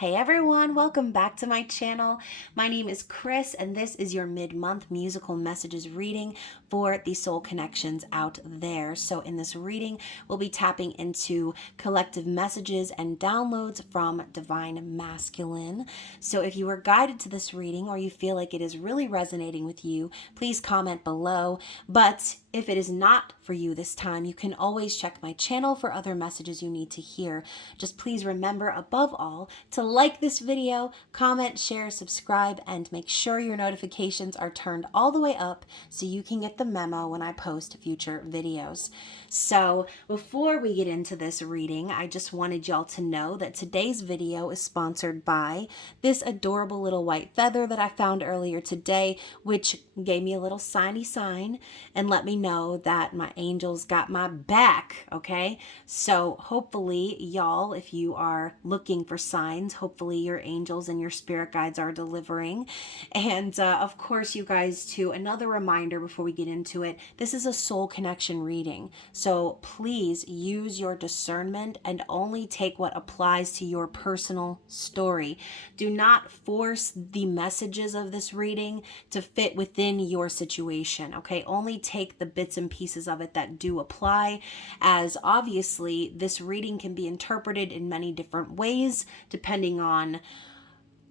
Hey everyone, welcome back to my channel. My name is Chris and this is your mid-month musical messages reading for the soul connections out there. So in this reading, we'll be tapping into collective messages and downloads from Divine Masculine. So if you were guided to this reading or you feel like it is really resonating with you, please comment below. But if it is not for you this time, you can always check my channel for other messages you need to hear. Just please remember above all to like this video, comment, share, subscribe, and make sure your notifications are turned all the way up so you can get the memo when I post future videos. So before we get into this reading, I just wanted y'all to know that today's video is sponsored by this adorable little white feather that I found earlier today, which gave me a little signy sign and let me know that my angels got my back, okay? So hopefully y'all, if you are looking for signs, hopefully your angels and your spirit guides are delivering. And of course, you guys, too, another reminder before we get into it, this is a soul connection reading. So please use your discernment and only take what applies to your personal story. Do not force the messages of this reading to fit within your situation, okay? Only take the bits and pieces of it that do apply, as obviously this reading can be interpreted in many different ways depending on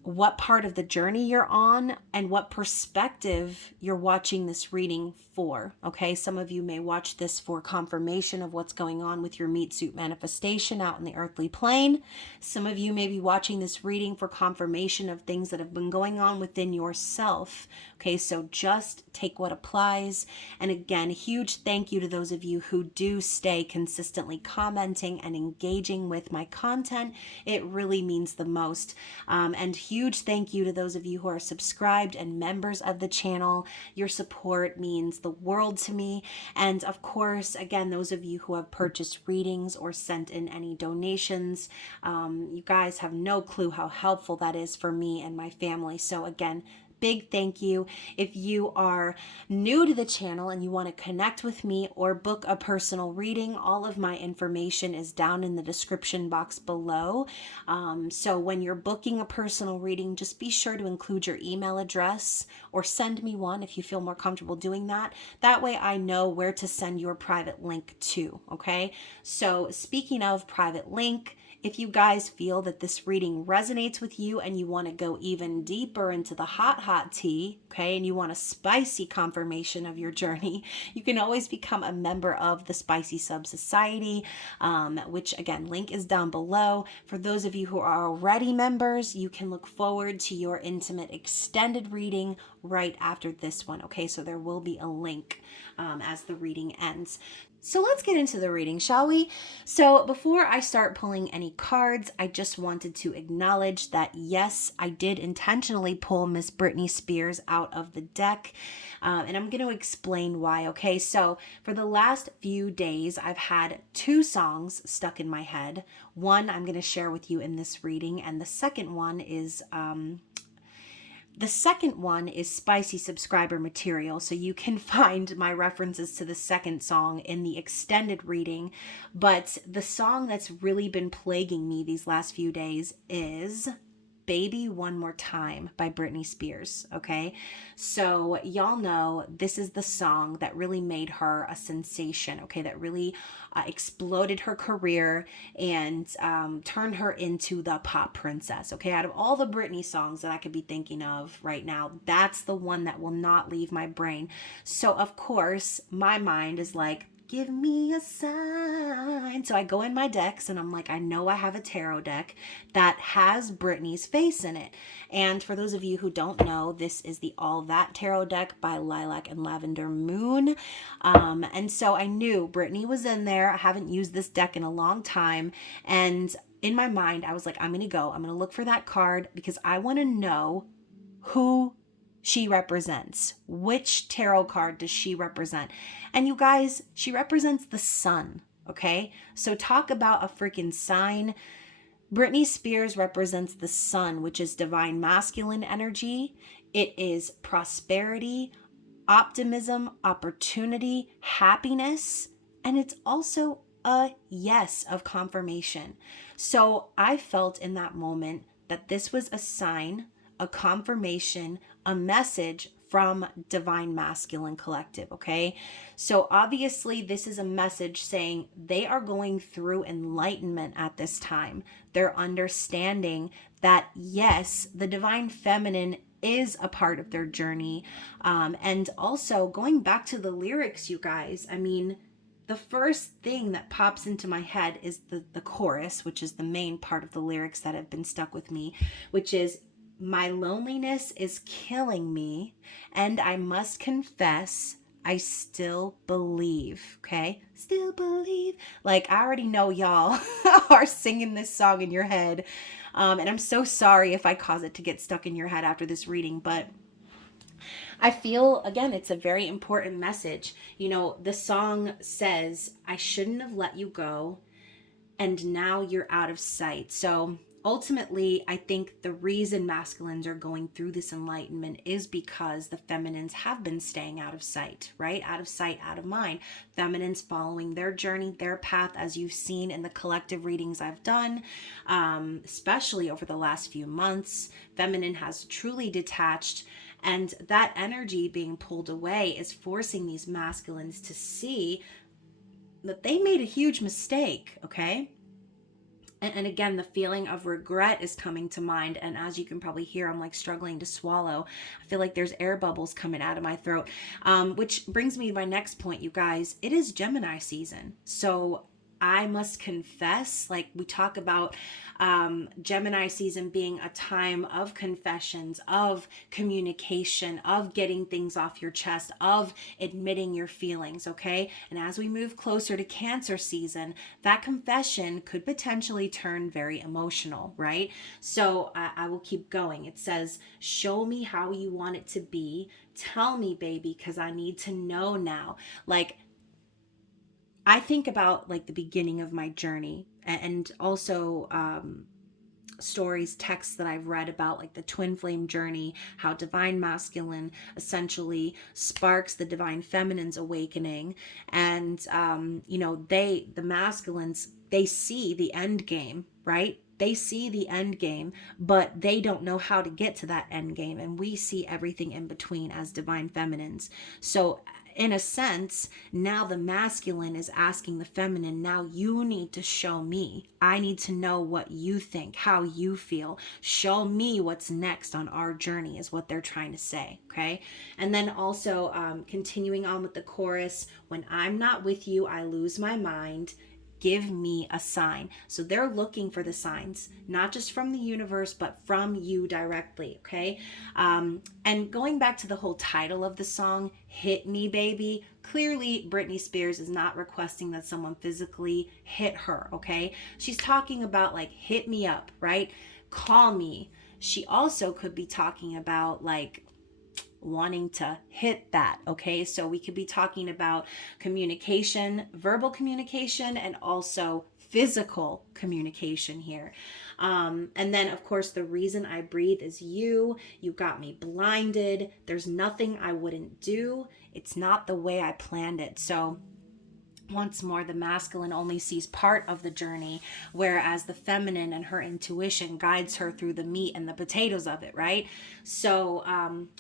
what part of the journey you're on and what perspective you're watching this reading for, okay? Some of you may watch this for confirmation of what's going on with your meat suit manifestation out in the earthly plane. Some of you may be watching this reading for confirmation of things that have been going on within yourself, okay? So just take what applies. And again, huge thank you to those of you who do stay consistently commenting and engaging with my content. It really means the most. And huge thank you to those of you who are subscribed and members of the channel. Your support means the world to me. And of course, again, those of you who have purchased readings or sent in any donations, you guys have no clue how helpful that is for me and my family. So again, big thank you. If you are new to the channel and you want to connect with me or book a personal reading, all of my information is down in the description box below. So when you're booking a personal reading, just be sure to include your email address or send me one if you feel more comfortable doing that. That way I know where to send your private link to, okay? So speaking of private link, if you guys feel that this reading resonates with you and you want to go even deeper into the hot tea, okay, and you want a spicy confirmation of your journey, you can always become a member of the Spicy Sub Society, which again, link is down below. For those of you who are already members, you can look forward to your intimate extended reading right after this one, okay? So there will be a link as the reading ends. So let's get into the reading, shall we? So before I start pulling any cards, I just wanted to acknowledge that yes, I did intentionally pull Miss Britney Spears out of the deck, and I'm going to explain why, okay? So for the last few days, I've had two songs stuck in my head. One I'm going to share with you in this reading, and the second one is spicy subscriber material, so you can find my references to the second song in the extended reading. But the song that's really been plaguing me these last few days is Baby One More Time by Britney Spears, okay? So y'all know this is the song that really made her a sensation, okay? That really exploded her career and turned her into the pop princess, okay? Out of all the Britney songs that I could be thinking of right now, that's the one that will not leave my brain. So of course, my mind is like, give me a sign. So I go in my decks and I'm like, I know I have a tarot deck that has Britney's face in it. And for those of you who don't know, this is the All That Tarot deck by Lilac and Lavender Moon. And so I knew Britney was in there. I haven't used this deck in a long time. And in my mind, I was like, I'm going to look for that card because I want to know who she represents. Which tarot card does she represent? And you guys, she represents the sun, okay? So talk about a freaking sign. Britney Spears represents the sun, which is divine masculine energy. It is prosperity, optimism, opportunity, happiness, and it's also a yes of confirmation. So I felt in that moment that this was a sign, a confirmation, a message from Divine Masculine Collective, okay? So obviously this is a message saying they are going through enlightenment at this time. They're understanding that, yes, the Divine Feminine is a part of their journey. And also going back to the lyrics, you guys, I mean, the first thing that pops into my head is the chorus, which is the main part of the lyrics that have been stuck with me, which is, my loneliness is killing me, and I must confess, I still believe, okay? Still believe. Like, I already know y'all are singing this song in your head. And I'm so sorry if I cause it to get stuck in your head after this reading, but I feel, again, it's a very important message. You know, the song says, I shouldn't have let you go, and now you're out of sight. So ultimately, I think the reason masculines are going through this enlightenment is because the feminines have been staying out of sight, right? Out of sight, out of mind. Feminines following their journey, their path, as you've seen in the collective readings I've done, especially over the last few months. Feminine has truly detached, and that energy being pulled away is forcing these masculines to see that they made a huge mistake, okay? And again, the feeling of regret is coming to mind. And as you can probably hear, I'm like struggling to swallow. I feel like there's air bubbles coming out of my throat, which brings me to my next point, you guys. It is Gemini season. So I must confess, like we talk about Gemini season being a time of confessions, of communication, of getting things off your chest, of admitting your feelings, okay? And as we move closer to Cancer season, that confession could potentially turn very emotional, right? So I will keep going. It says, show me how you want it to be. Tell me, baby, because I need to know now. Like, I think about like the beginning of my journey, and also stories, texts that I've read about like the twin flame journey, how divine masculine essentially sparks the divine feminine's awakening. And, you know, the masculines, they see the end game, right? They see the end game, but they don't know how to get to that end game. And we see everything in between as divine feminines. So in a sense, now the masculine is asking the feminine, now you need to show me. I need to know what you think, how you feel. Show me what's next on our journey is what they're trying to say, okay? And then also continuing on with the chorus, when I'm not with you, I lose my mind. Give me a sign. So they're looking for the signs, not just from the universe, but from you directly, okay? And going back to the whole title of the song, Hit Me Baby, clearly Britney Spears is not requesting that someone physically hit her, okay? She's talking about like, hit me up, right? Call me. She also could be talking about like, wanting to hit that, okay? So we could be talking about communication, verbal communication, and also physical communication here. And then, of course, the reason I breathe is you. You got me blinded. There's nothing I wouldn't do. It's not the way I planned it. So once more, the masculine only sees part of the journey, whereas the feminine and her intuition guides her through the meat and the potatoes of it, right? So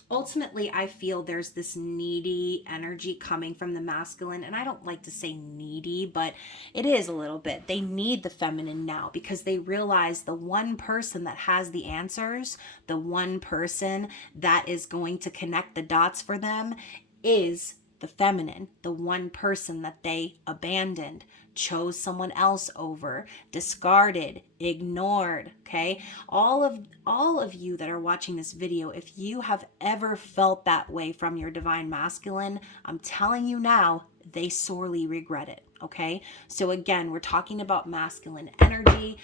ultimately, I feel there's this needy energy coming from the masculine, and I don't like to say needy, but it is a little bit. They need the feminine now because they realize the one person that has the answers, the one person that is going to connect the dots for them is the feminine, the one person that they abandoned, chose someone else over, discarded, ignored, okay? All of you that are watching this video, if you have ever felt that way from your divine masculine, I'm telling you now, they sorely regret it, okay? So again, we're talking about masculine energy.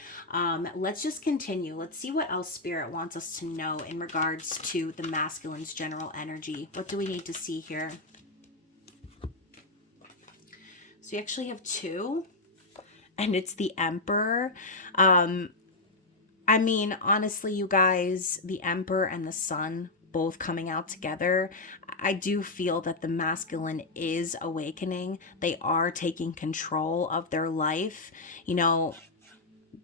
Let's just continue. Let's see what else Spirit wants us to know in regards to the masculine's general energy. What do we need to see here? So we actually have two, and it's the Emperor. I mean, honestly, you guys, the Emperor and the Sun both coming out together, I do feel that the masculine is awakening. They are taking control of their life. You know,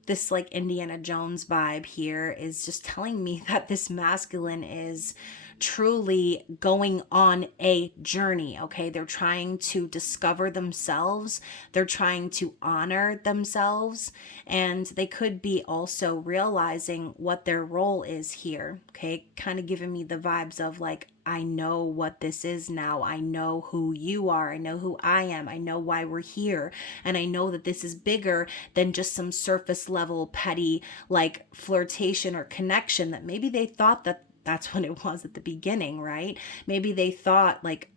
this like Indiana Jones vibe here is just telling me that this masculine is truly going on a journey. Okay, they're trying to discover themselves, they're trying to honor themselves, and they could be also realizing what their role is here. Okay, kind of giving me the vibes of like, I know what this is now. I know who you are. I know who I am. I know why we're here. And I know that this is bigger than just some surface level petty like flirtation or connection that maybe they thought that that's what it was at the beginning, right? Maybe they thought like,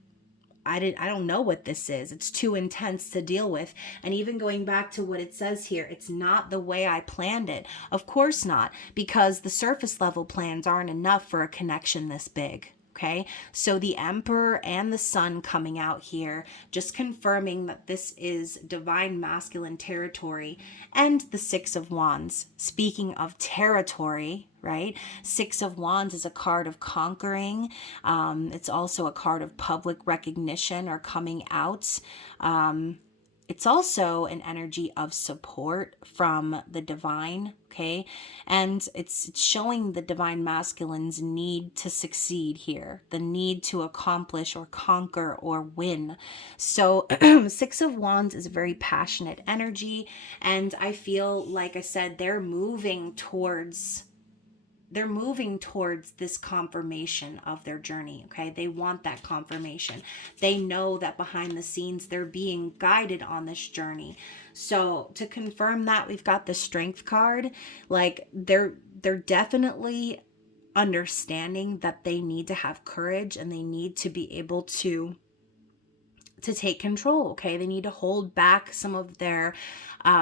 I don't know what this is. It's too intense to deal with. And even going back to what it says here, it's not the way I planned it. Of course not, because the surface level plans aren't enough for a connection this big. Okay, so the Emperor and the Sun coming out here, just confirming that this is divine masculine territory, and the Six of Wands. Speaking of territory, right? Six of Wands is a card of conquering. It's also a card of public recognition or coming out. It's also an energy of support from the divine, okay? And it's showing the divine masculine's need to succeed here, the need to accomplish or conquer or win. So Six of Wands is a very passionate energy, and I feel, like I said, they're moving towards this confirmation of their journey. Okay, they want that confirmation. They know that behind the scenes they're being guided on this journey. So to confirm that, we've got the Strength card. Like they're definitely understanding that they need to have courage, and they need to be able to take control. Okay, they need to hold back some of their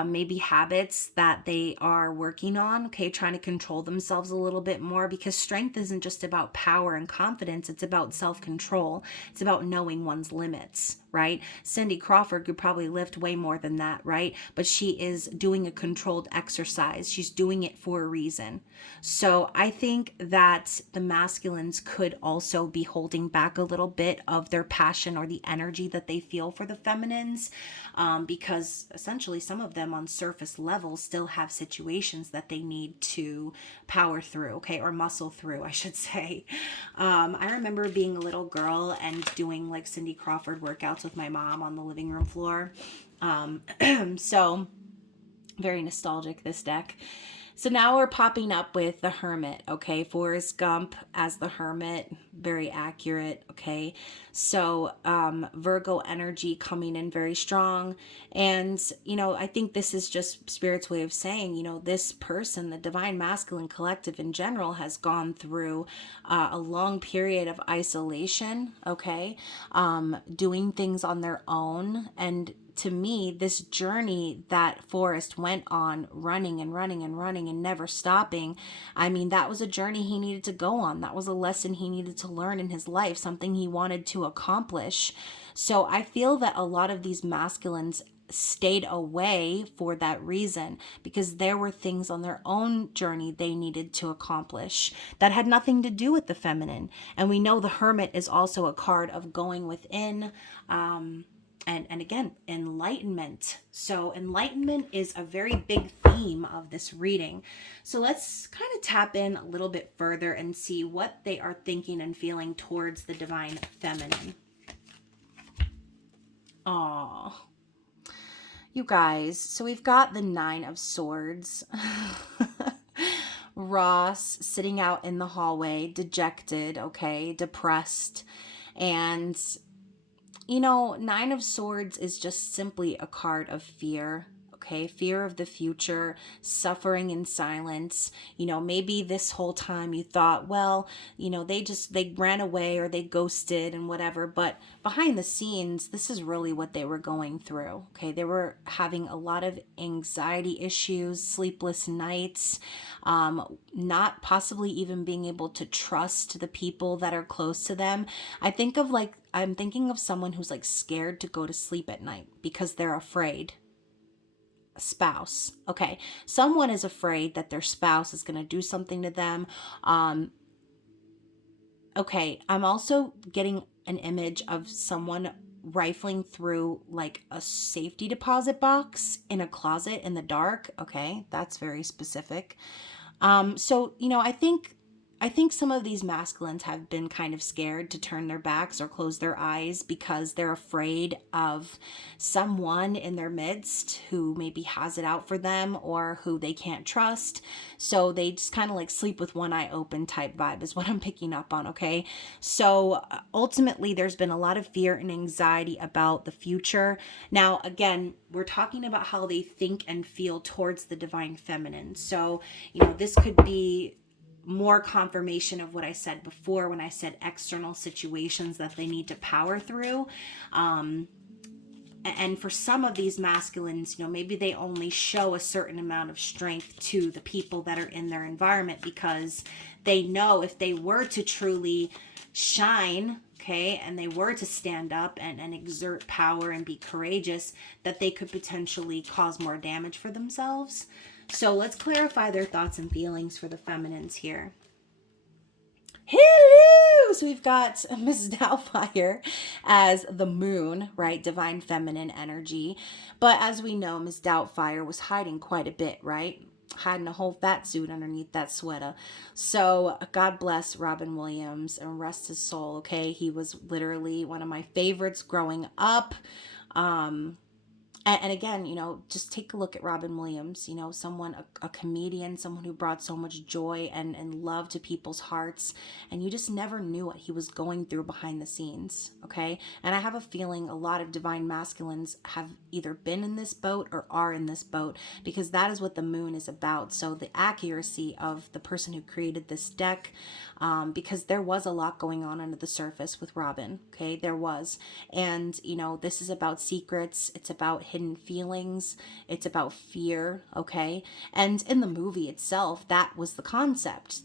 maybe habits that they are working on. Okay, trying to control themselves a little bit more, because strength isn't just about power and confidence. It's about self-control. It's about knowing one's limits, right? Cindy Crawford could probably lift way more than that, right? But she is doing a controlled exercise. She's doing it for a reason. So I think that the masculines could also be holding back a little bit of their passion or the energy that they feel for the feminines, because essentially some of them on surface level still have situations that they need to power through, okay, or muscle through, I should say. I remember being a little girl and doing like Cindy Crawford workouts with my mom on the living room floor. So very nostalgic, this deck. So now we're popping up with the Hermit, okay? Forrest Gump as the Hermit, very accurate, okay? So Virgo energy coming in very strong. And, you know, I think this is just Spirit's way of saying, you know, this person, the Divine Masculine Collective in general, has gone through a long period of isolation, okay? Doing things on their own. And to me, this journey that Forrest went on, running and running and running and never stopping, I mean, that was a journey he needed to go on. That was a lesson he needed to learn in his life, something he wanted to accomplish. So I feel that a lot of these masculines stayed away for that reason, because there were things on their own journey they needed to accomplish that had nothing to do with the feminine. And we know the Hermit is also a card of going within, and again, enlightenment. So enlightenment is a very big theme of this reading. So let's kind of tap in a little bit further and see what they are thinking and feeling towards the divine feminine. Aww. You guys, so we've got the Nine of Swords. Ross sitting out in the hallway, dejected, okay, depressed. And you know, Nine of Swords is just simply a card of fear, okay? Fear of the future, suffering in silence. You know, maybe this whole time you thought, well, you know, they ran away or they ghosted and whatever. But behind the scenes, this is really what they were going through, okay? They were having a lot of anxiety issues, sleepless nights, not possibly even being able to trust the people that are close to them. I'm thinking of someone who's like scared to go to sleep at night because they're afraid. A spouse. Okay. Someone is afraid that their spouse is going to do something to them. Okay. I'm also getting an image of someone rifling through like a safety deposit box in a closet in the dark. Okay, that's very specific. So, I think some of these masculines have been kind of scared to turn their backs or close their eyes because they're afraid of someone in their midst who maybe has it out for them or who they can't trust. So they just kind of like sleep with one eye open type vibe is what I'm picking up on, okay? So ultimately, there's been a lot of fear and anxiety about the future. Now, again, we're talking about how they think and feel towards the divine feminine. So, this could be more confirmation of what I said before when I said external situations that they need to power through. And for some of these masculines, maybe they only show a certain amount of strength to the people that are in their environment because they know if they were to truly shine, okay, and they were to stand up and exert power and be courageous, that they could potentially cause more damage for themselves. So let's clarify their thoughts and feelings for the feminines here. Hello! So we've got Mrs. Doubtfire as the moon, right? Divine feminine energy. But as we know, Miss Doubtfire was hiding quite a bit, right? Hiding a whole fat suit underneath that sweater. So God bless Robin Williams and rest his soul, okay? He was literally one of my favorites growing up. And again, just take a look at Robin Williams, someone, a comedian, someone who brought so much joy and love to people's hearts. And you just never knew what he was going through behind the scenes. Okay. And I have a feeling a lot of divine masculines have either been in this boat or are in this boat because that is what the moon is about. So the accuracy of the person who created this deck, because there was a lot going on under the surface with Robin. Okay. There was. And, this is about secrets. It's about hidden feelings. It's about fear, okay? And in the movie itself, that was the concept.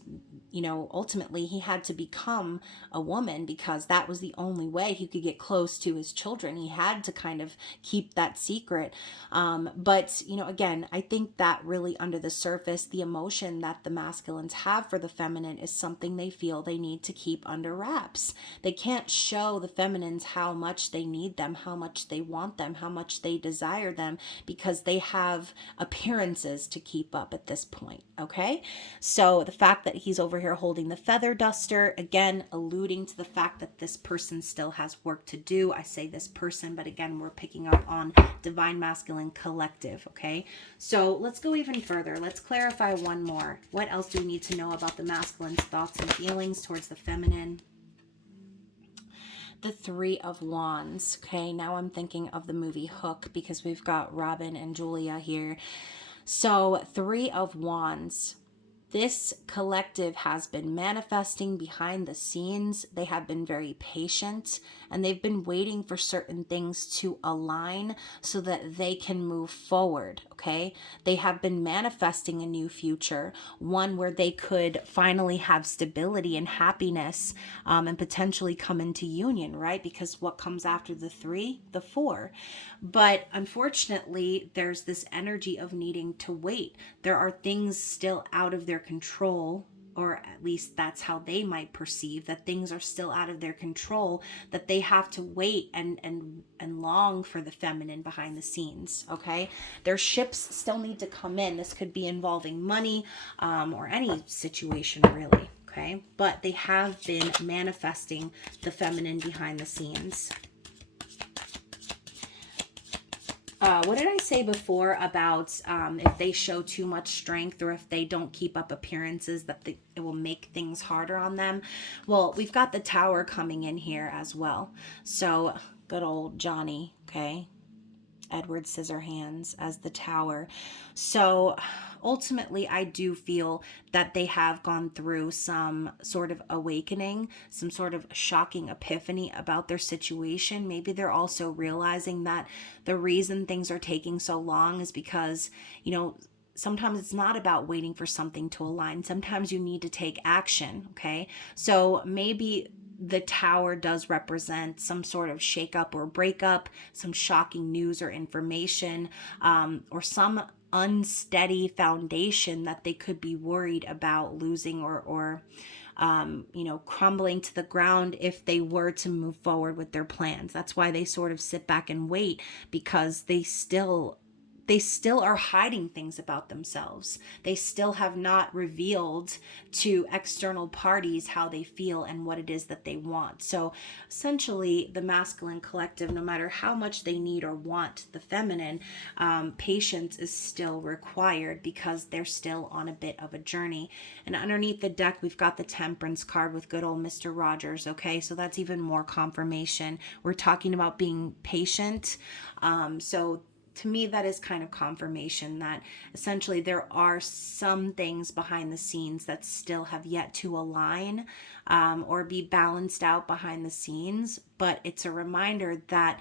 Ultimately, he had to become a woman because that was the only way he could get close to his children. He had to kind of keep that secret. But, again, I think that really under the surface, the emotion that the masculines have for the feminine is something they feel they need to keep under wraps. They can't show the feminines how much they need them, how much they want them, how much they desire them, because they have appearances to keep up at this point, okay? So the fact that he's over here holding the feather duster, again, alluding to the fact that this person still has work to do. I say this person, but again, we're picking up on divine masculine collective, okay? So let's go even further. Let's clarify one more. What else do we need to know about the masculine's thoughts and feelings towards the feminine? The Three of Wands. Okay, now I'm thinking of the movie Hook because we've got Robin and Julia here. So, Three of Wands. This collective has been manifesting behind the scenes. They have been very patient and they've been waiting for certain things to align so that they can move forward, okay? They have been manifesting a new future, one where they could finally have stability and happiness, and potentially come into union, right? Because what comes after the 3? The 4. But unfortunately, there's this energy of needing to wait. There are things still out of their control, or at least that's how they might perceive that things are still out of their control, that they have to wait and long for the feminine behind the scenes, okay? Their ships still need to come in. This could be involving money, or any situation really, okay? But they have been manifesting the feminine behind the scenes. What did I say before about if they show too much strength or if they don't keep up appearances that it will make things harder on them? Well, we've got the Tower coming in here as well. So good old Johnny, okay? Edward Scissorhands as the Tower. So ultimately, I do feel that they have gone through some sort of awakening, some sort of shocking epiphany about their situation. Maybe they're also realizing that the reason things are taking so long is because, sometimes it's not about waiting for something to align. Sometimes you need to take action, okay? So maybe the Tower does represent some sort of shakeup or breakup, some shocking news or information, or some unsteady foundation that they could be worried about losing or crumbling to the ground if they were to move forward with their plans. That's why they sort of sit back and wait, because they still are hiding things about themselves. They still have not revealed to external parties how they feel and what it is that they want. So essentially, the masculine collective, no matter how much they need or want the feminine, patience is still required because they're still on a bit of a journey. And underneath the deck, we've got the Temperance card with good old Mr. Rogers. Okay, so that's even more confirmation. We're talking about being patient. So to me, that is kind of confirmation that essentially there are some things behind the scenes that still have yet to align or be balanced out behind the scenes. But it's a reminder that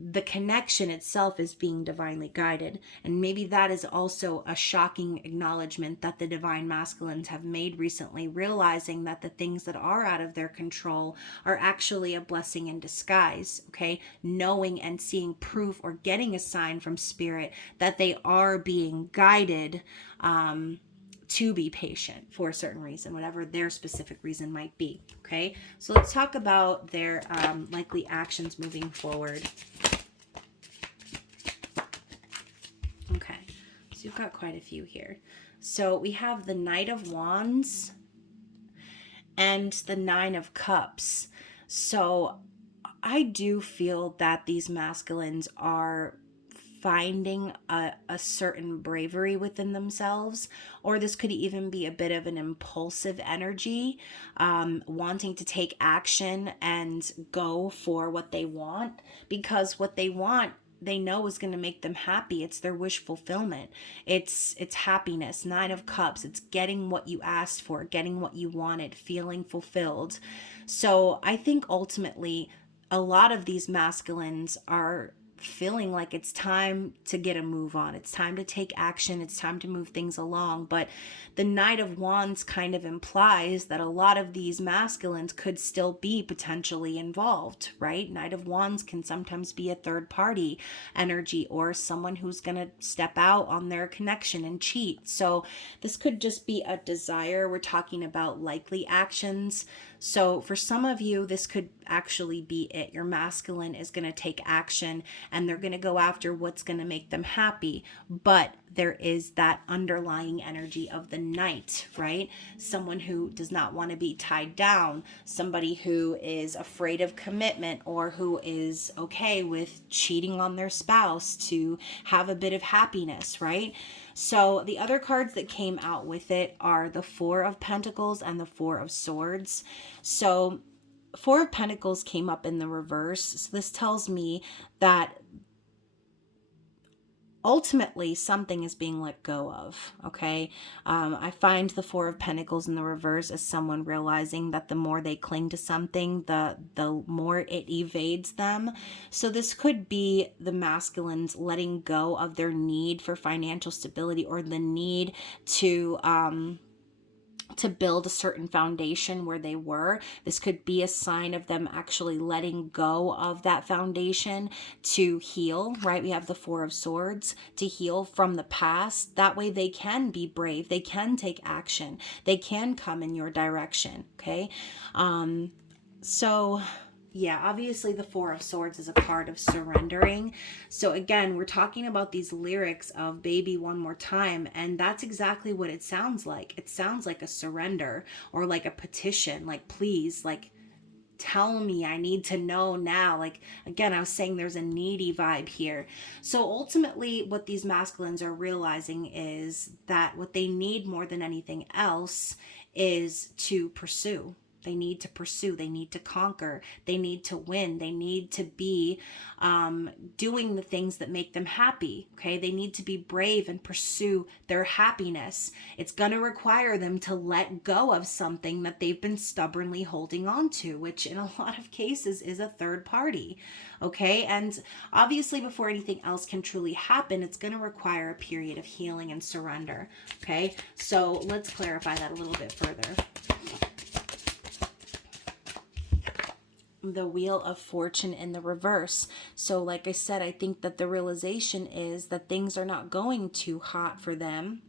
the connection itself is being divinely guided. And maybe that is also a shocking acknowledgement that the divine masculines have made recently, realizing that the things that are out of their control are actually a blessing in disguise. Okay, knowing and seeing proof or getting a sign from spirit that they are being guided to be patient for a certain reason, whatever their specific reason might be. Okay, so let's talk about their likely actions moving forward. Okay, so you've got quite a few here. So we have the Knight of Wands and the Nine of Cups. So I do feel that these masculines are finding a certain bravery within themselves, or this could even be a bit of an impulsive energy, wanting to take action and go for what they want, because what they want they know is going to make them happy. It's their wish fulfillment. It's happiness. Nine of Cups. It's getting what you asked for, getting what you wanted, feeling fulfilled. So I think ultimately a lot of these masculines are feeling like it's time to get a move on. It's time to take action. It's time to move things along. But the Knight of Wands kind of implies that a lot of these masculines could still be potentially involved, right? Knight of Wands can sometimes be a third party energy or someone who's going to step out on their connection and cheat. So this could just be a desire. We're talking about likely actions. So for some of you, this could actually be it. Your masculine is going to take action and they're going to go after what's going to make them happy. But there is that underlying energy of the Knight, right? Someone who does not want to be tied down, somebody who is afraid of commitment or who is okay with cheating on their spouse to have a bit of happiness, right? So the other cards that came out with it are the Four of Pentacles and the Four of Swords. So Four of Pentacles came up in the reverse. So this tells me that ultimately something is being let go of. Okay. I find the Four of Pentacles in the reverse as someone realizing that the more they cling to something, the more it evades them. So this could be the masculines letting go of their need for financial stability or the need to build a certain foundation where they were. This could be a sign of them actually letting go of that foundation to heal, right? We have the Four of Swords, to heal from the past. That way they can be brave. They can take action. They can come in your direction, okay? So yeah, obviously the Four of Swords is a card of surrendering. So again, we're talking about these lyrics of baby one more time, and that's exactly what it sounds like. It sounds like a surrender or like a petition, like please, like tell me, I need to know now. Like, again, I was saying there's a needy vibe here. So ultimately what these masculines are realizing is that what they need more than anything else is to pursue. They need to pursue. They need to conquer. They need to win. They need to be doing the things that make them happy. Okay. They need to be brave and pursue their happiness. It's going to require them to let go of something that they've been stubbornly holding on to, which in a lot of cases is a third party. Okay. And obviously before anything else can truly happen, it's going to require a period of healing and surrender. Okay. So let's clarify that a little bit further. the Wheel of Fortune in the reverse. So like I said, I think that the realization is that things are not going too hot for them.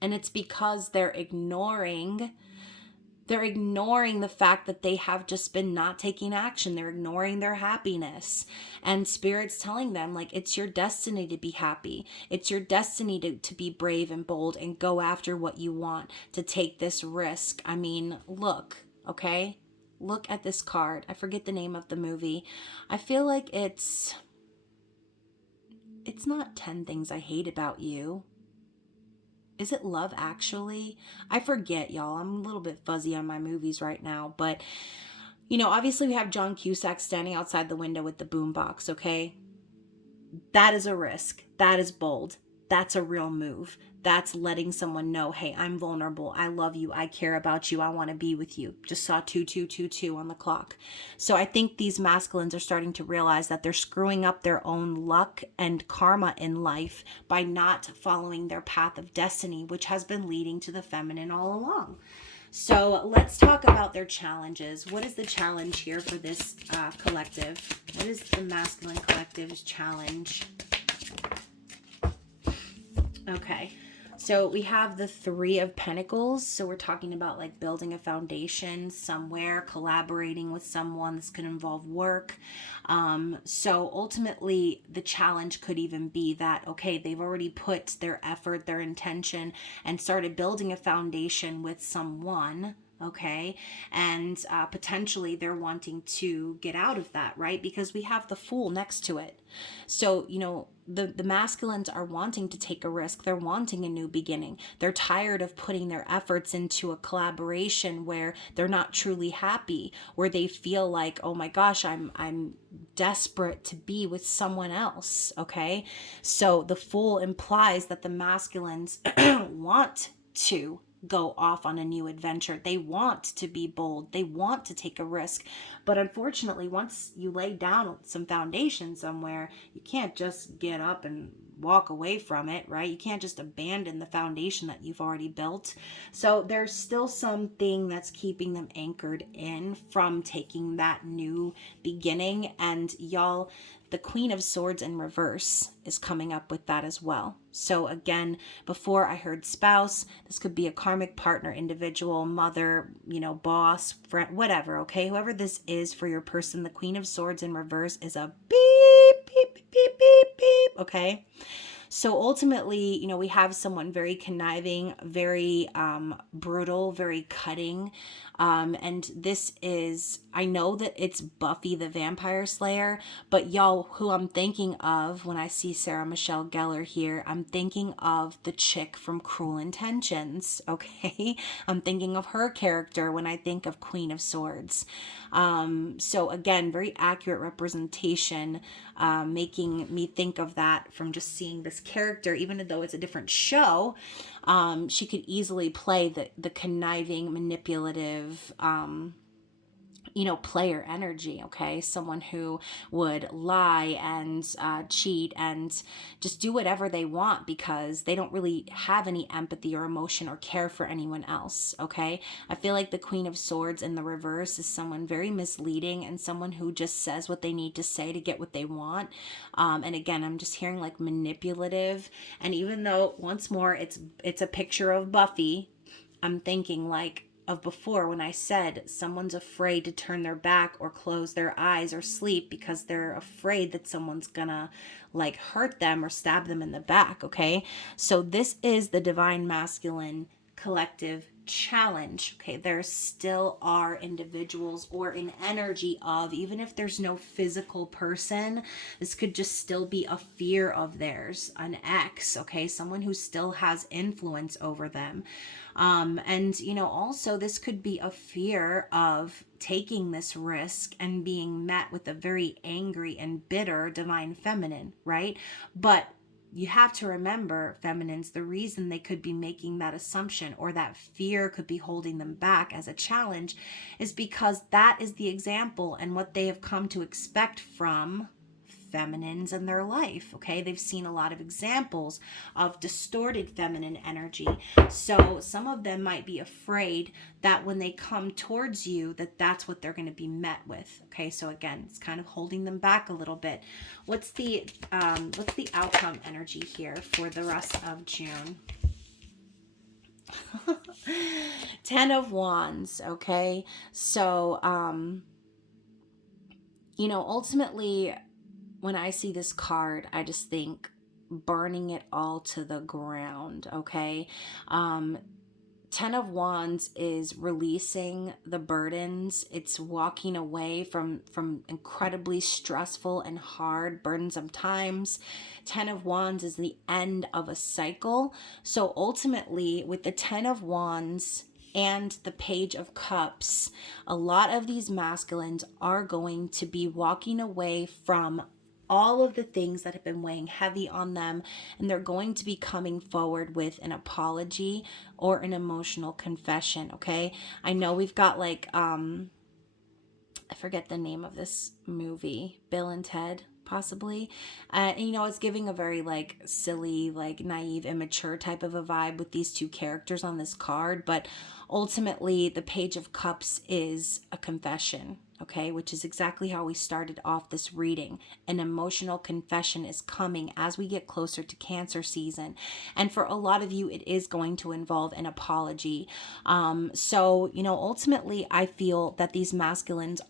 And it's because they're ignoring the fact that they have just been not taking action. They're ignoring their happiness. And Spirit's telling them, like, it's your destiny to be happy. It's your destiny to be brave and bold and go after what you want, to take this risk. I mean, look, okay? Look at this card. I forget the name of the movie. I feel like it's not 10 Things I Hate About You. Is it Love Actually? I forget, y'all. I'm a little bit fuzzy on my movies right now. But, obviously we have John Cusack standing outside the window with the boombox, okay? That is a risk. That is bold. That's a real move. That's letting someone know, hey, I'm vulnerable. I love you. I care about you. I want to be with you. Just saw 2222 on the clock. So I think these masculines are starting to realize that they're screwing up their own luck and karma in life by not following their path of destiny, which has been leading to the feminine all along. So let's talk about their challenges. What is the challenge here for this collective? What is the masculine collective's challenge? Okay, so we have the Three of Pentacles. So we're talking about like building a foundation somewhere, collaborating with someone. This could involve work. So ultimately the challenge could even be that, okay, they've already put their effort, their intention, and started building a foundation with someone. Okay, and potentially they're wanting to get out of that, right? Because we have the Fool next to it. So, the masculines are wanting to take a risk. They're wanting a new beginning. They're tired of putting their efforts into a collaboration where they're not truly happy, where they feel like, oh my gosh, I'm desperate to be with someone else. Okay, so the Fool implies that the masculines want to go off on a new adventure. They want to be bold. They want to take a risk. But unfortunately, once you lay down some foundation somewhere, you can't just get up and walk away from it, right? You can't just abandon the foundation that you've already built. So there's still something that's keeping them anchored in from taking that new beginning. And y'all, the Queen of Swords in reverse is coming up with that as well. So again, before I heard spouse, this could be a karmic partner, individual, mother, boss, friend, whatever, okay? Whoever this is for your person, the Queen of Swords in reverse is a beep, beep, beep, beep, beep, beep, okay? So ultimately, we have someone very conniving, very brutal, very cutting. And this is, I know that it's Buffy the Vampire Slayer, but y'all, who I'm thinking of when I see Sarah Michelle Gellar here, I'm thinking of the chick from Cruel Intentions, okay? I'm thinking of her character when I think of Queen of Swords. So again, very accurate representation, making me think of that from just seeing this character, even though it's a different show. She could easily play the conniving, manipulative, player energy, okay? Someone who would lie and cheat and just do whatever they want because they don't really have any empathy or emotion or care for anyone else, okay? I feel like the Queen of Swords in the reverse is someone very misleading and someone who just says what they need to say to get what they want. And again, I'm just hearing like manipulative. And even though, once more, it's a picture of Buffy, I'm thinking like of before when I said someone's afraid to turn their back or close their eyes or sleep because they're afraid that someone's gonna like hurt them or stab them in the back, okay? So this is the Divine Masculine collective challenge, okay? There still are individuals or an energy of, even if there's no physical person, this could just still be a fear of theirs, an ex, okay? Someone who still has influence over them. And also this could be a fear of taking this risk and being met with a very angry and bitter divine feminine, right? But you have to remember, feminines, the reason they could be making that assumption or that fear could be holding them back as a challenge is because that is the example and what they have come to expect from feminines in their life, okay? They've seen a lot of examples of distorted feminine energy. So some of them might be afraid that when they come towards you, that's what they're going to be met with, okay? So again, it's kind of holding them back a little bit. What's the outcome energy here for the rest of June? 10 of Wands, okay? So, ultimately, when I see this card, I just think burning it all to the ground, okay? 10 of Wands is releasing the burdens. It's walking away from incredibly stressful and hard, burdensome times. 10 of Wands is the end of a cycle. So ultimately, with the 10 of Wands and the Page of Cups, a lot of these masculines are going to be walking away from all of the things that have been weighing heavy on them, and they're going to be coming forward with an apology or an emotional confession, okay? I know we've got like I forget the name of this movie, Bill and Ted, possibly. And it's giving a very like silly, like naive, immature type of a vibe with these two characters on this card, but ultimately the Page of Cups is a confession, okay, which is exactly how we started off this reading. An emotional confession is coming as we get closer to Cancer season. And for a lot of you, it is going to involve an apology. So, ultimately, I feel that these masculines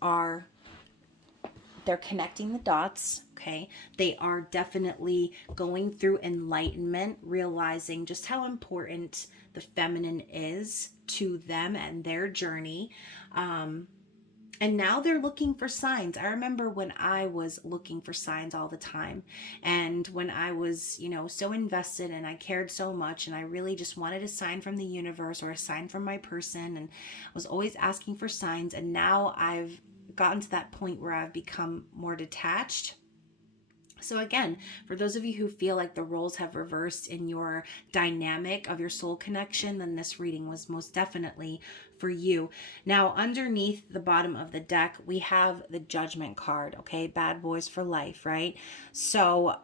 they're connecting the dots, okay? They are definitely going through enlightenment, realizing just how important the feminine is to them and their journey. And now they're looking for signs. I remember when I was looking for signs all the time. And when I was, so invested and I cared so much and I really just wanted a sign from the universe or a sign from my person and I was always asking for signs. And now I've gotten to that point where I've become more detached. So again, for those of you who feel like the roles have reversed in your dynamic of your soul connection, then this reading was most definitely for you. Now, underneath the bottom of the deck, we have the Judgment card, okay? Bad boys for life, right? So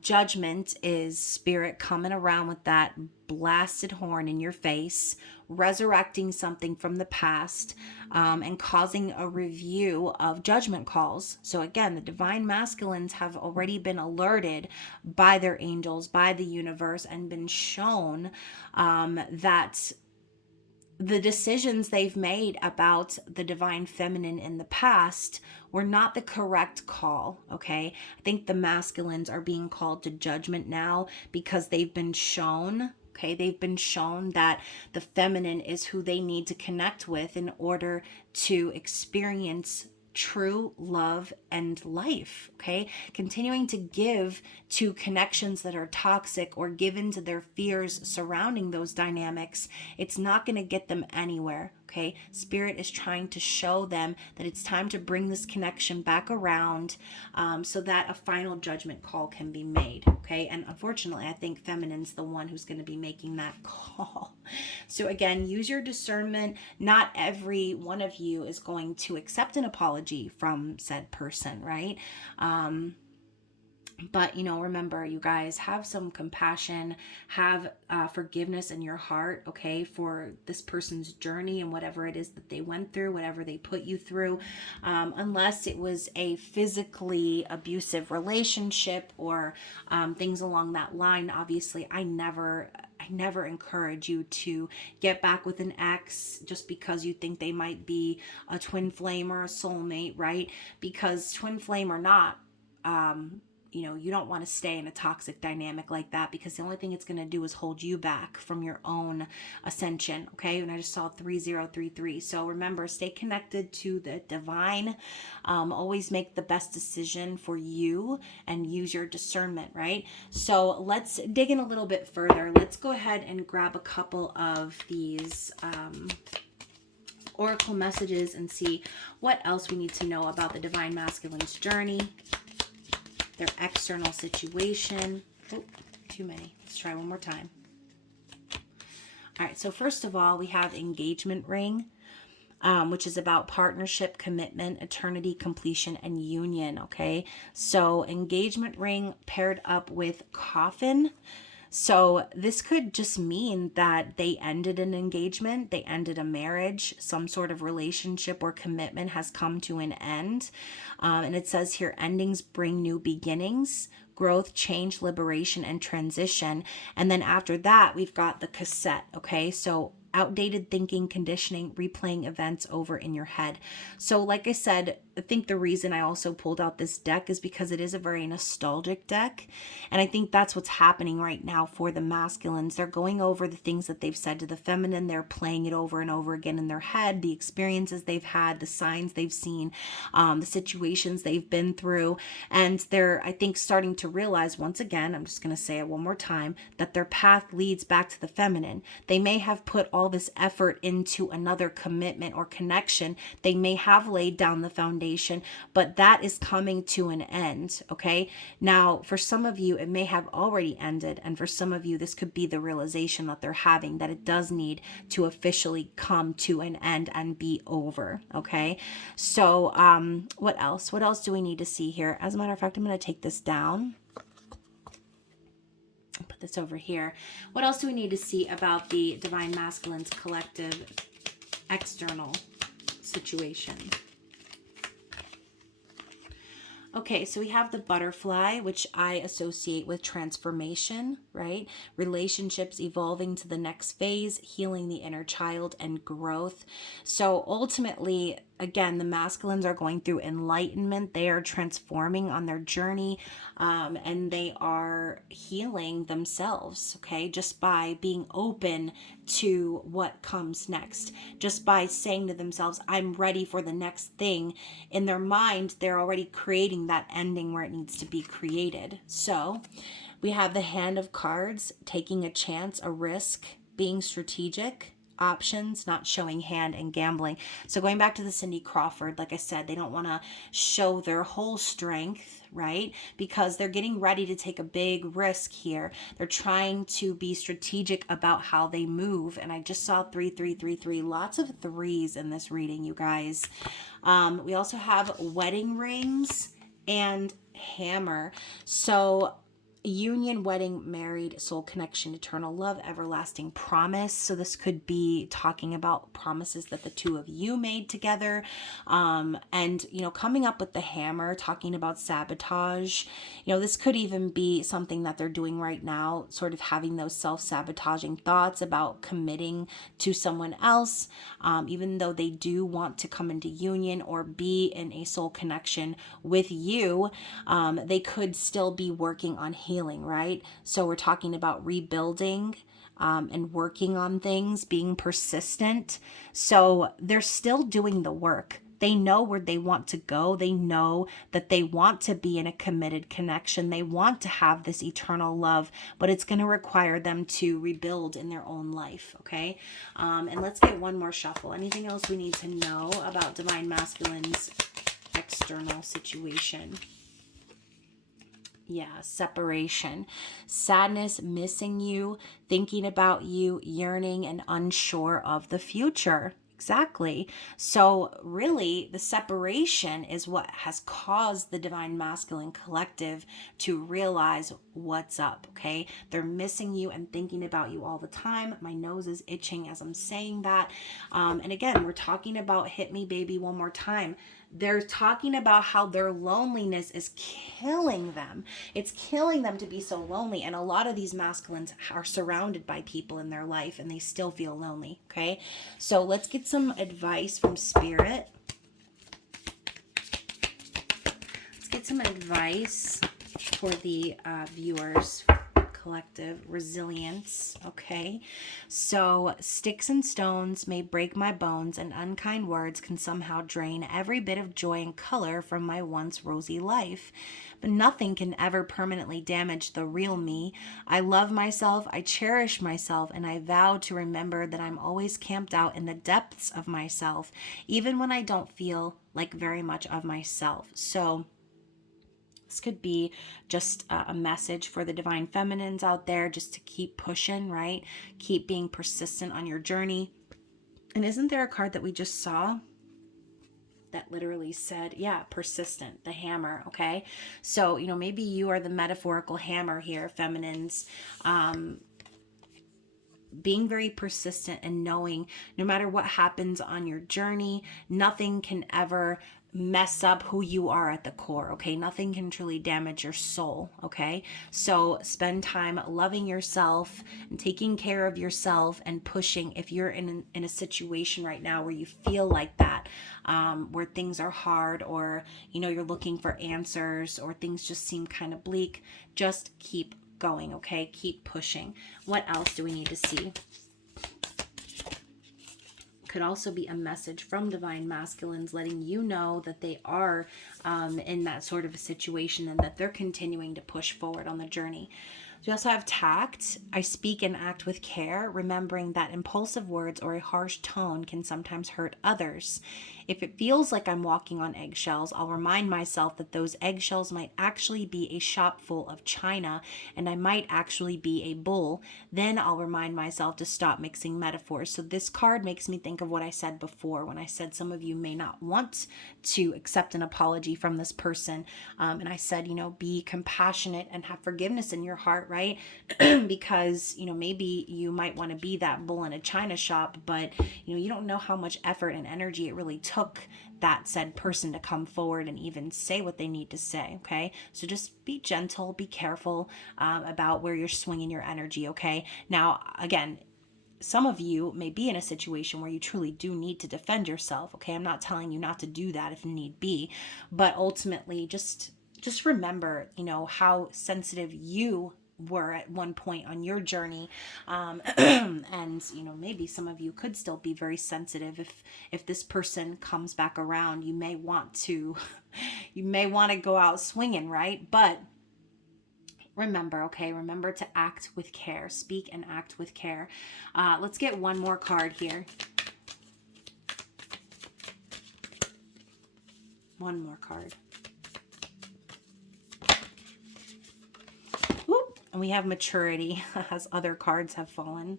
Judgment is spirit coming around with that blasted horn in your face, resurrecting something from the past, and causing a review of judgment calls. So again, the divine masculines have already been alerted by their angels, by the universe, and been shown that the decisions they've made about the divine feminine in the past were not the correct call, okay? I think the masculines are being called to judgment now because they've been shown, okay? They've been shown that the feminine is who they need to connect with in order to experience true love and life, okay? Continuing to give to connections that are toxic or given to their fears surrounding those dynamics, it's not going to get them anywhere, okay? Spirit is trying to show them that it's time to bring this connection back around so that a final judgment call can be made, okay? And unfortunately, I think feminine's the one who's going to be making that call. So again, use your discernment. Not every one of you is going to accept an apology from said person, right? But, remember, you guys, have some compassion, have forgiveness in your heart, okay, for this person's journey and whatever it is that they went through, whatever they put you through, unless it was a physically abusive relationship or things along that line. Obviously, I never encourage you to get back with an ex just because you think they might be a twin flame or a soulmate, right? Because twin flame or not, you don't want to stay in a toxic dynamic like that because the only thing it's going to do is hold you back from your own ascension, okay? And I just saw 3033. So remember, stay connected to the divine. Always make the best decision for you and use your discernment, right? So let's dig in a little bit further. Let's go ahead and grab a couple of these oracle messages and see what else we need to know about the divine masculine's journey, their external situation. Oh, too many. Let's try one more time. All right, so first of all, we have engagement ring. which is about partnership, commitment, eternity, completion, and union. Okay, so engagement ring paired up with coffin. So this could just mean that they ended an engagement, they ended a marriage, some sort of relationship or commitment has come to an end. And it says here, endings bring new beginnings, growth, change, liberation, and transition. And then after that, we've got the cassette. Okay, so outdated thinking, conditioning, replaying events over in your head. So like I said, I think the reason I also pulled out this deck is because it is a very nostalgic deck. And I think that's what's happening right now for the masculines. They're going over the things that they've said to the feminine. They're playing it over and over again in their head, the experiences they've had, the signs they've seen, the situations they've been through. And they're, I think, starting to realize once again, I'm just going to say it one more time, that their path leads back to the feminine. They may have put all this effort into another commitment or connection. They may have laid down the foundation, but that is coming to an end. Okay. Now, for some of you, it may have already ended. And for some of you, this could be the realization that they're having, that it does need to officially come to an end and be over. Okay. So, what else? What else do we need to see here? As a matter of fact, I'm going to take this down. Put this over here. What else do we need to see about the Divine Masculines collective external situation? Okay, so we have the butterfly, which I associate with transformation, right? Relationships evolving to the next phase, healing the inner child, and growth. So ultimately, again, the masculines are going through enlightenment. They are transforming on their journey, and they are healing themselves, okay? Just by being open to what comes next. Just by saying to themselves, I'm ready for the next thing. In their mind, they're already creating that ending where it needs to be created. So we have the hand of cards, taking a chance, a risk, being strategic, options, not showing hand, and gambling. So going back to the Cindy Crawford, like I said, they don't want to show their whole strength, right? Because they're getting ready to take a big risk here. They're trying to be strategic about how they move. And I just saw 3333, lots of threes in this reading, you guys. We also have wedding rings and hammer. So union, wedding, married, soul connection, eternal love, everlasting promise. So this could be talking about promises that the two of you made together. And, you know, coming up with the hammer, talking about sabotage. You know, this could even be something that they're doing right now, sort of having those self-sabotaging thoughts about committing to someone else, even though they do want to come into union or be in a soul connection with you. They could still be working on healing, right? So we're talking about rebuilding and working on things, being persistent. So they're still doing the work. They know where they want to go. They know that they want to be in a committed connection. They want to have this eternal love, but it's going to require them to rebuild in their own life, okay? And let's get one more shuffle. Anything else we need to know about Divine Masculine's external situation? Yeah, separation, sadness, missing you, thinking about you, yearning, and unsure of the future. Exactly. So really, the separation is what has caused the Divine Masculine collective to realize what's up, okay? They're missing you and thinking about you all the time. My nose is itching as I'm saying that. And again, we're talking about hit me, baby, one more time. They're talking about how their loneliness is killing them. It's killing them to be so lonely. And a lot of these masculines are surrounded by people in their life and they still feel lonely. Okay. So let's get some advice from Spirit. Let's get some advice for the viewers. Collective resilience. Okay, so sticks and stones may break my bones, and unkind words can somehow drain every bit of joy and color from my once rosy life. But nothing can ever permanently damage the real me. I love myself, I cherish myself, and I vow to remember that I'm always camped out in the depths of myself, even when I don't feel like very much of myself. So this could be just a message for the divine feminines out there, just to keep pushing, right? Keep being persistent on your journey. And isn't there a card that we just saw that literally said, yeah, persistent, the hammer, okay? So, maybe you are the metaphorical hammer here, feminines, being very persistent and knowing no matter what happens on your journey, nothing can ever mess up who you are at the core, okay? Nothing can truly damage your soul, okay? So spend time loving yourself and taking care of yourself and pushing. If you're in a situation right now where you feel like that, where things are hard, or you're looking for answers, or things just seem kind of bleak, just keep going, okay? Keep pushing. What else do we need to see? Could also be a message from divine masculines letting you know that they are in that sort of a situation and that they're continuing to push forward on the journey. We also have tact. I speak and act with care, remembering that impulsive words or a harsh tone can sometimes hurt others. If it feels like I'm walking on eggshells, I'll remind myself that those eggshells might actually be a shop full of china, and I might actually be a bull. Then I'll remind myself to stop mixing metaphors. So this card makes me think of what I said before when I said some of you may not want to accept an apology from this person. And I said, be compassionate and have forgiveness in your heart, right? Because, maybe you might want to be that bull in a china shop, but, you don't know how much effort and energy it really took that said person to come forward and even say what they need to say, okay? So just be gentle, be careful about where you're swinging your energy, okay? Now, again, some of you may be in a situation where you truly do need to defend yourself, okay? I'm not telling you not to do that if need be, but ultimately just remember, how sensitive you were at one point on your journey, and maybe some of you could still be very sensitive. If this person comes back around, you may want to go out swinging, right? But remember, okay, remember to act with care. Speak and act with care. Let's get one more card here. One more card. Whoop. And we have maturity, as other cards have fallen.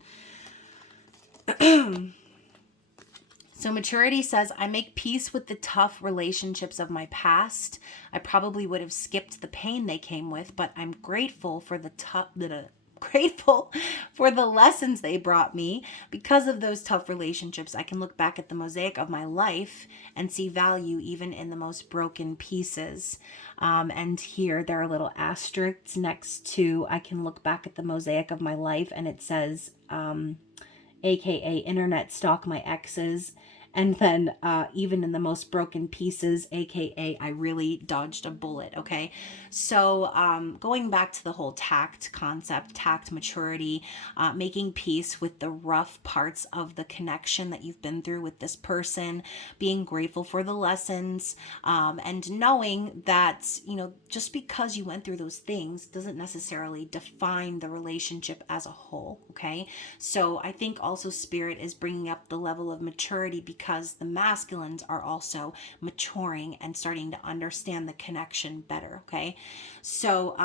So maturity says, I make peace with the tough relationships of my past. I probably would have skipped the pain they came with, but I'm grateful for the lessons they brought me. Because of those tough relationships, I can look back at the mosaic of my life and see value even in the most broken pieces. And here there are little asterisks next to, I can look back at the mosaic of my life, and it says, aka internet stalk my exes. And then even in the most broken pieces, aka I really dodged a bullet, okay? So going back to the whole tact concept, tact, maturity, making peace with the rough parts of the connection that you've been through with this person, being grateful for the lessons, and knowing that, just because you went through those things doesn't necessarily define the relationship as a whole, okay? So I think also Spirit is bringing up the level of maturity because the masculines are also maturing and starting to understand the connection better, okay? So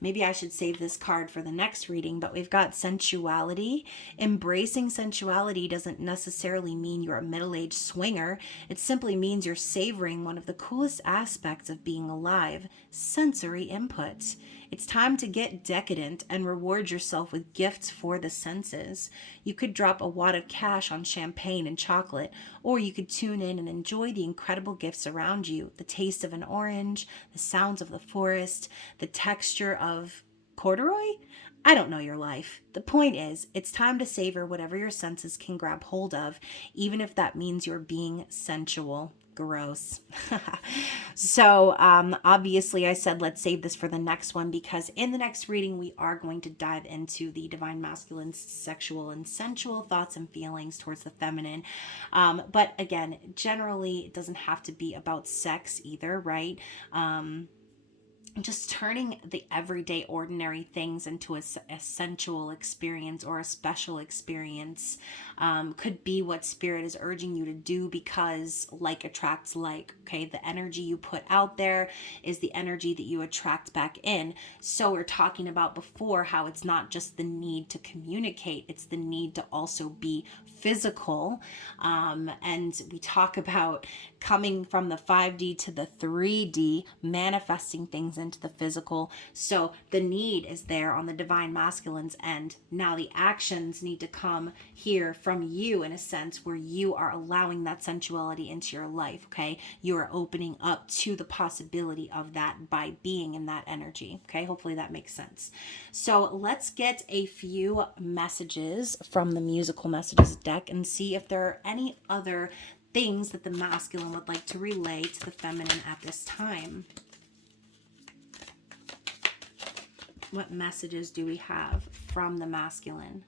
maybe I should save this card for the next reading, but we've got sensuality. Embracing sensuality doesn't necessarily mean you're a middle-aged swinger. It simply means you're savoring one of the coolest aspects of being alive, sensory input. It's time to get decadent and reward yourself with gifts for the senses. You could drop a wad of cash on champagne and chocolate, or you could tune in and enjoy the incredible gifts around you. The taste of an orange, the sounds of the forest, the texture of corduroy? I don't know your life. The point is, it's time to savor whatever your senses can grab hold of, even if that means you're being sensual. Gross. So obviously I said let's save this for the next one, because in the next reading we are going to dive into the divine masculine's sexual and sensual thoughts and feelings towards the feminine. But again, generally it doesn't have to be about sex either, right? just turning the everyday ordinary things into a sensual experience or a special experience could be what spirit is urging you to do, because like attracts like. Okay, the energy you put out there is the energy that you attract back in. So we're talking about before how it's not just the need to communicate, it's the need to also be physical. And we talk about coming from the 5D to the 3D, manifesting things into the physical. So the need is there on the divine masculine's end. Now the actions need to come here from you, in a sense where you are allowing that sensuality into your life. Okay, you are opening up to the possibility of that by being in that energy. Okay, hopefully that makes sense. So let's get a few messages from the musical messages deck and see if there are any other things that the masculine would like to relay to the feminine at this time. What messages do we have from the masculine?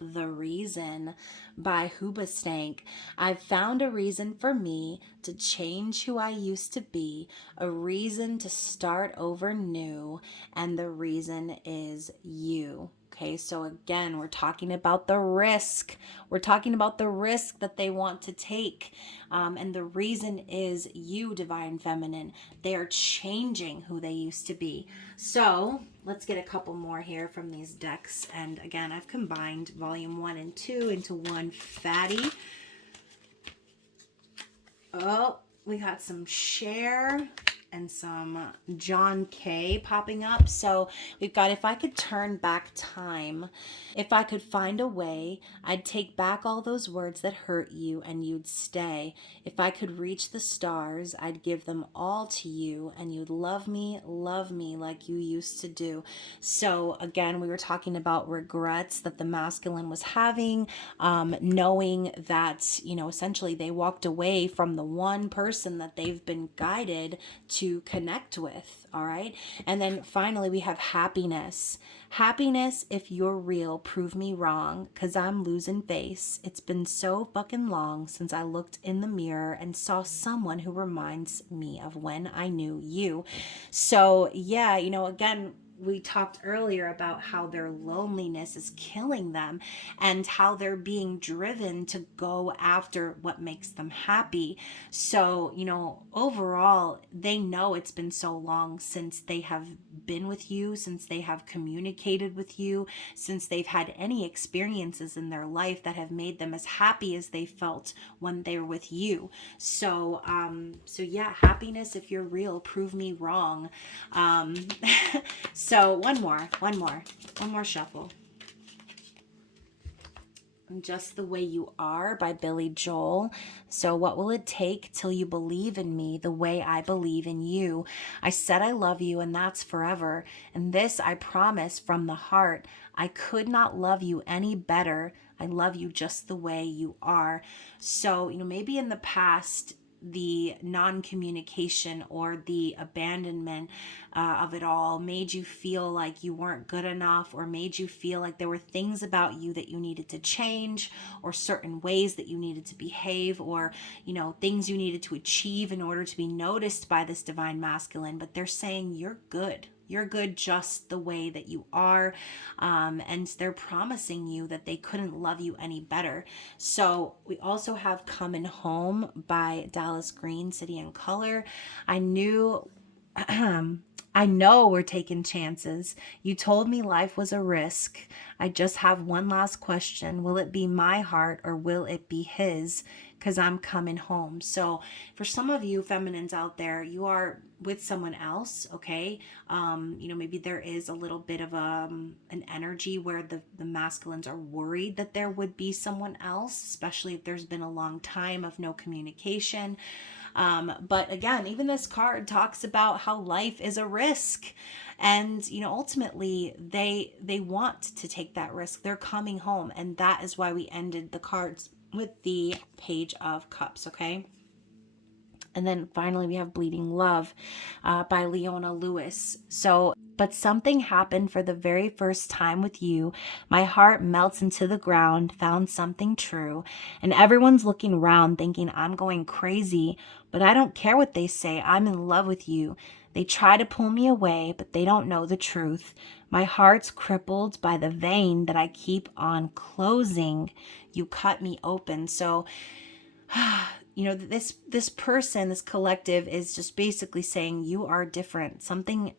The Reason by Hoobastank. I've found a reason for me to change who I used to be, a reason to start over new, and the reason is you. Okay, so again, we're talking about the risk. We're talking about the risk that they want to take. And the reason is you, Divine Feminine. They are changing who they used to be. So let's get a couple more here from these decks. And again, I've combined volume 1 and 2 into one fatty. Oh, we got some Cher and some John K popping up. So we've got, if I could turn back time, if I could find a way, I'd take back all those words that hurt you and you'd stay. If I could reach the stars, I'd give them all to you and you'd love me like you used to do. So again, we were talking about regrets that the masculine was having, knowing that, you know, essentially they walked away from the one person that they've been guided to connect with. All right. And then finally we have happiness. Happiness, if you're real, prove me wrong, because I'm losing face. It's been so fucking long since I looked in the mirror and saw someone who reminds me of when I knew you. So yeah, you know, again, we talked earlier about how their loneliness is killing them and how they're being driven to go after what makes them happy. So, you know, overall, they know it's been so long since they have been with you, since they have communicated with you, since they've had any experiences in their life that have made them as happy as they felt when they were with you. So, yeah, happiness, if you're real, prove me wrong. So one more shuffle. Just the Way You Are by Billy Joel. So what will it take till you believe in me the way I believe in you? I said I love you and that's forever. And this I promise from the heart. I could not love you any better. I love you just the way you are. So, you know, maybe in the past, the non-communication or the abandonment of it all made you feel like you weren't good enough, or made you feel like there were things about you that you needed to change, or certain ways that you needed to behave, or, you know, things you needed to achieve in order to be noticed by this divine masculine. But they're saying you're good. You're good just the way that you are. And they're promising you that they couldn't love you any better. So we also have Coming Home by Dallas Green, City and Color. I know we're taking chances. You told me life was a risk. I just have one last question. Will it be my heart or will it be his? Because I'm coming home. So for some of you feminines out there, you are with someone else, okay? You know, maybe there is a little bit of an energy where the masculines are worried that there would be someone else, especially if there's been a long time of no communication. But again, even this card talks about how life is a risk. And, you know, ultimately they want to take that risk. They're coming home. And that is why we ended the cards with the Page of Cups, okay? And then finally we have Bleeding Love by Leona Lewis. So, but something happened for the very first time with you. My heart melts into the ground, found something true. And everyone's looking around thinking I'm going crazy, but I don't care what they say. I'm in love with you. They try to pull me away, but they don't know the truth. My heart's crippled by the vein that I keep on closing. You cut me open. So, this person, this collective is just basically saying you are different. Something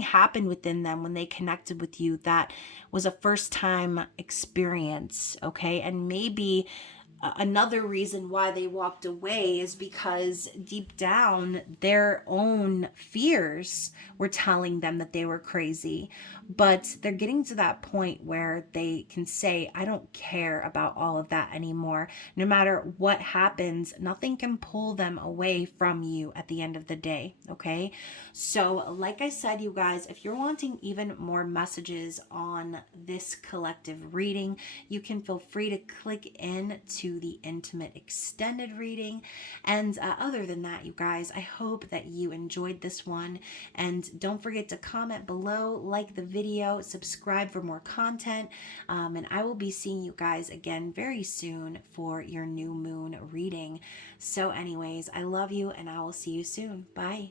happened within them when they connected with you that was a first time experience, okay? And maybe another reason why they walked away is because deep down their own fears were telling them that they were crazy. But they're getting to that point where they can say, I don't care about all of that anymore. No matter what happens, nothing can pull them away from you at the end of the day, okay? So like I said, you guys, if you're wanting even more messages on this collective reading, you can feel free to click in to the intimate extended reading. And other than that, you guys, I hope that you enjoyed this one. And don't forget to comment below, like the video, subscribe for more content. And I will be seeing you guys again very soon for your new moon reading. So anyways, I love you and I will see you soon. Bye.